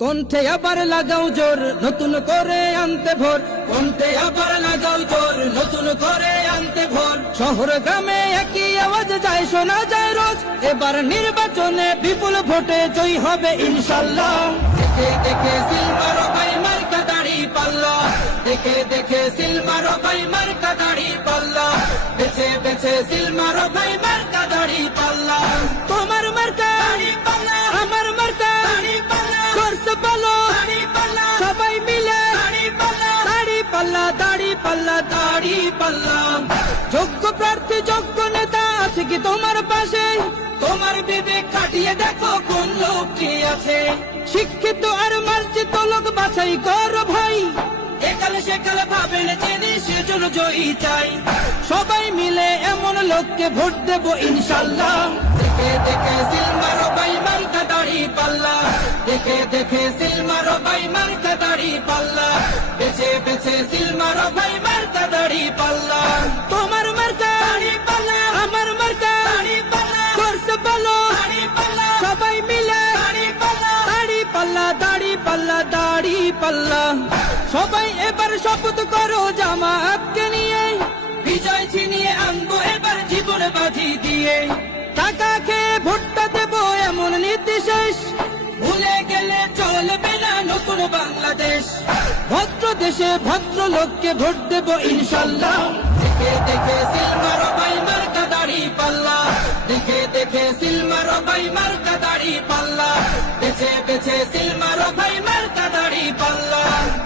কণ্ঠে আবার লাগাও জোর নতুন করে আনতে ভোর, কণ্ঠে আবার লাগাও জোর নতুন করে আনতে ভোর। শহর গ্রামে একই আওয়াজ যায় শোনা যায় রোজ, এবার নির্বাচনে বিপুল ভোটে জয়ী হবে ইনশাল্লাহ। দেখে দেখে সিল মারো ভাই মার্কা দাড়ি পাল্লা, দেখে দেখে সিল মারো ভাই মার্কা দাড়ি পাল্লা, বেছে বেছে সিল মারো ভাই মার্কা দাড়ি পাল্লা। তোমার মার্কা দাড়ি পাল্লা, আমার মার্কা দাড়ি পাল্লা, করছে পালো দাড়ি পাল্লা, সবাই মিলে দাড়ি পাল্লা, দাড়ি পাল্লা, দাড়ি পাল্লা, দাড়ি পাল্লা। যোগ্য প্রার্থী যোগ্য নেতা আছে কি তোমার পাশে? তোমার বিবেক খাটিয়ে দেখো কোন লোকটি আছে। শিক্ষিত আর মার্জিত লোক বাছাই করো ভাই, একালে সেকালে ভাবেন জেনে সেজন্য জয়ী চাই। সবাই মিলে এমন লোককে ভোট দেব ইনশাল্লাহ। দেখে দেখে সিল মারো ভাই মার্কা দাড়ি পাল্লা, দেখে দেখে সিল মারো ভাই মার্কা দাড়ি পাল্লা, বেছে বেছে সিল মারো ভাই মার্কা দাড়ি পাল্লা। তোমার মার্কা দাড়ি পাল্লা, আমার মার্কা দাড়ি পাল্লা, করছে পালো দাড়ি পাল্লা, সবাই মিলে দাড়ি পাল্লা, দাড়ি পাল্লা, দাড়ি পাল্লা, দাড়ি পাল্লা। সবাই এবার শপথ করো জামাতকে নিয়ে, বিজয় ছিনিয়ে আনবো এবার জীবন বাজি দিয়ে। টাকা খেয়ে ভোটটা দেবো এমন নীতি শেষ, ভুলে গেলে চলবে না নতুন বাংলাদেশ। ভদ্র দেশে ভদ্র লোককে ভোট দেবো ইনশাল্লাহ। দেখে দেখে সিল মারো ভাই মার্কা দাড়ি পাল্লা, দেখে দেখে সিল মারো ভাই মার্কা দাড়ি পাল্লা, বেছে বেছে সিল মারো ভাই মার্কা দাড়ি পাল্লা।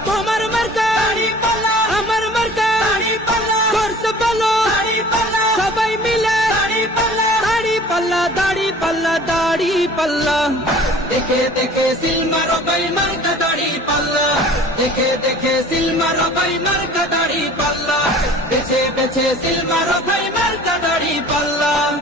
তোমার মার্কা দাড়ি পাল্লা, আমার মার্কা দাড়ি পাল্লা, করছে পালো দাড়ি পাল্লা, সবাই মিলে দাড়ি পাল্লা, দাড়ি পাল্লা, দাড়ি পাল্লা, দাড়ি পাল্লা। দেখে দেখে সিল মারো ভাই মার্কা দাড়ি পাল্লা, দেখে দেখে সিল মারো ভাই মার্কা দাড়ি পাল্লা, বেছে বেছে সিল মারো ভাই মার্কা দাড়ি পাল্লা।